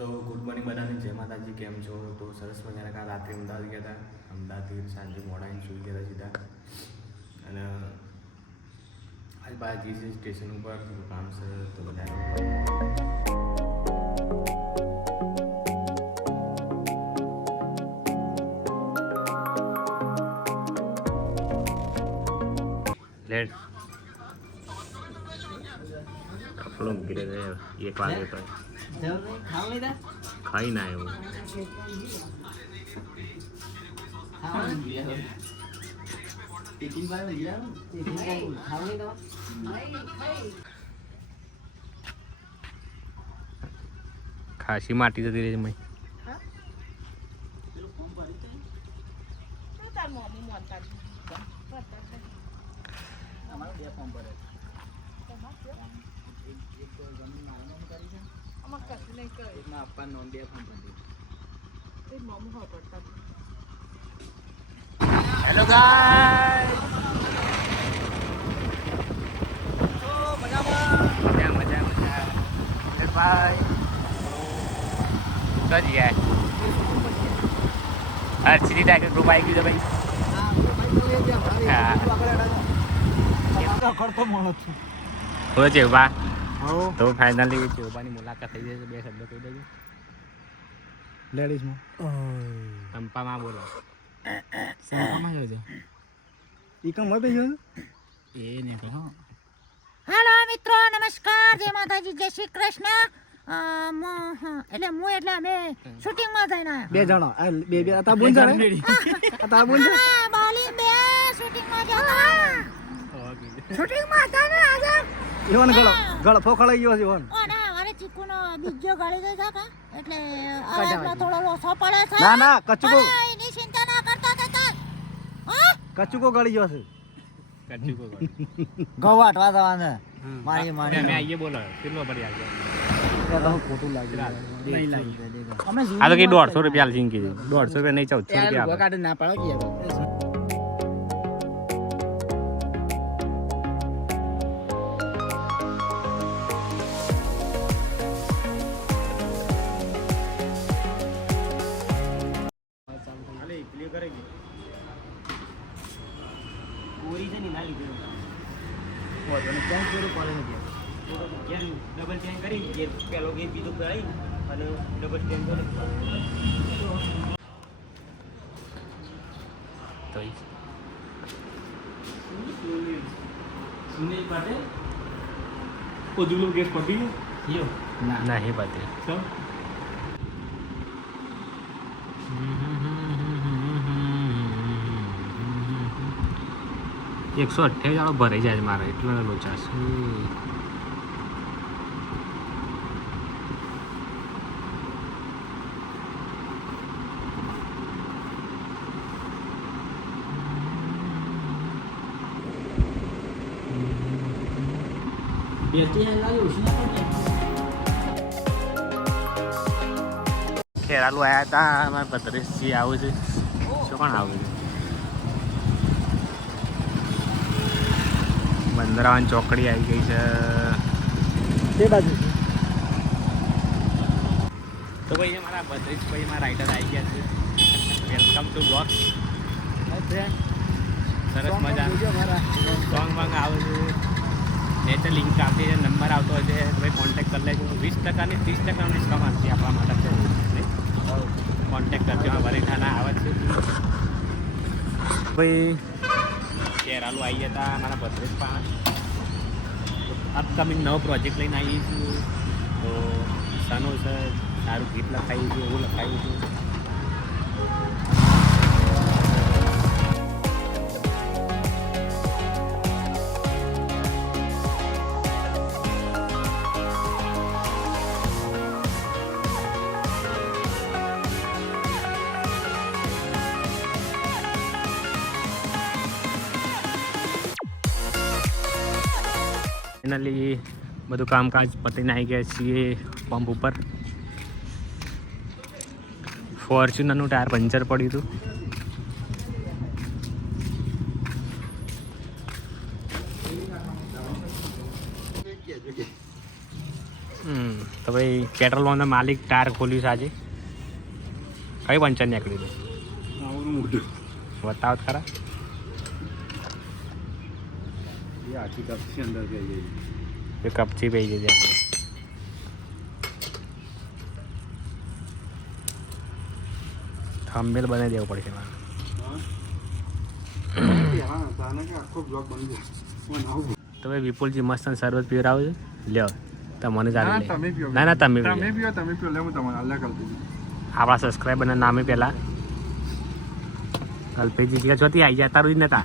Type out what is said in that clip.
તો good morning બધાને, જય માતાજી. કેમ છો? તો સરસ મજાના કાલ રાત્રે અમદાવાદ ગયા હતા. અમદાવાદથી સાંજે મોડા સુઈ ગયા સીધા. અને આજ બાદ જઈએ સ્ટેશન ઉપર, થોડું કામ છે તો બધા लेट कपड़ों गिरे गए. एक वागे तो खाई ना है वो खासी माटी जती रही मैं हेलो गाइस, मजा भाई सच है. सीधी टाइगर ग्रुप आई गई भाई. हो चेवा तो फाइनली ચેવાની મુલાકાત થઈ જશે. બે શબ્દ કહી દેજો લેડીઝમાં. ચંપામાં બોલો. ચંપામાં જોજો ઈ કમ હોય બેજો એ નીકળો. હેલો મિત્રો, નમસ્કાર, જય માતાજી, જય શ્રી કૃષ્ણ. એટલે હું એટલે અમે શૂટિંગમાં જઈને આવ્યા. બે જણા બે બે હતા બોન જણા હતા બોન બાલી બે શૂટિંગમાં જતા. શૂટિંગમાં હતા ને આજે ઈવન ગળ ફોખળાઈ ગયો છે ઈવન. ઓ ના, મારે ચીકુનો બીજો ગાડી દે છે એટલે હવે થોડો લોસો પડે છે. ના ના કચુકો એની ચિંતા ના કરતા હતા. હા કચુકો ગળી ગયો છે. કચ્ચુકો ગવાટવા જવાને મારી મેં આઈએ બોલો કેટલો પડી આવજો. ખોટું લાગ્યું નહીં લાગ્યું. આ તો કે 150 રૂપિયા સિંકી 150 રૂપિયા નહીં 1400 રૂપિયા કાઢ ના પાડો કે ડબલ ચેન કરી જે પેલો ગેર બીજો કરાવી અને ડબલ ચેન કરી તો સુનિલ પાટે પોદુલો ગેસ પડી ગયો ના હે પાટે તો 128 વાળો ભરાઈ જાય મારે એટલો લોચા છે. ખેરાલુ આવ્યા હતા અમારા ભદ્રેશજી આવું છે. શું કોણ આવું છે? બંદરાવન ચોકડી આવી ગઈ છે તે બાજુ. તો ભાઈ અમારા ભદ્રેશભાઈ માં રાઇટર આવી ગયા છે. Welcome to blog. સરસ મજા સોંગ વાંગ આવે છે. નેચર લિંક આપતી છે, નંબર આવતો હોય છે, તમે કોન્ટેક્ટ કરી લેજો. 20% ની 30% ડિસ્કાઉન્ટ આપતી આપણા માટે છે. કોન્ટેક્ટ કરજો. વરીઠાના આવે છે ભાઈ. કેરાલુ આવી હતા અમારા ભદ્રેશ પાસે. અપકમિંગ નવો પ્રોજેક્ટ લઈને આવી છું. તો સનો છે, સારું ગીત લખાયું છે, એવું લખાયું છે. ફાઇનલી બધું કામકાજ પતીને આવી ગયા છીએ પંપ ઉપર. ફોર્ચ્યુનરનું ટાયર પંચર પડ્યું હતું. તો ભાઈ પેટ્રોલ પંપના માલિક ટાયર ખોલ્યું છે આજે. કઈ પંચર નીકળ્યું હતું બતાવો તો ખરા. એ કપચી પી ગઈ આપણે. થંબનેલ બનાવી દેવું પડશે મારે. તો ભાઈ વિપુલજી મસ્ત શરબત પીવડાવું છે. લ્યો તમને ચાલે. ના ના તમે આપણા સબસ્ક્રાઈબરના નામે પહેલાં અલ્પેજી જોતી આવી જાય તારું જ નતા.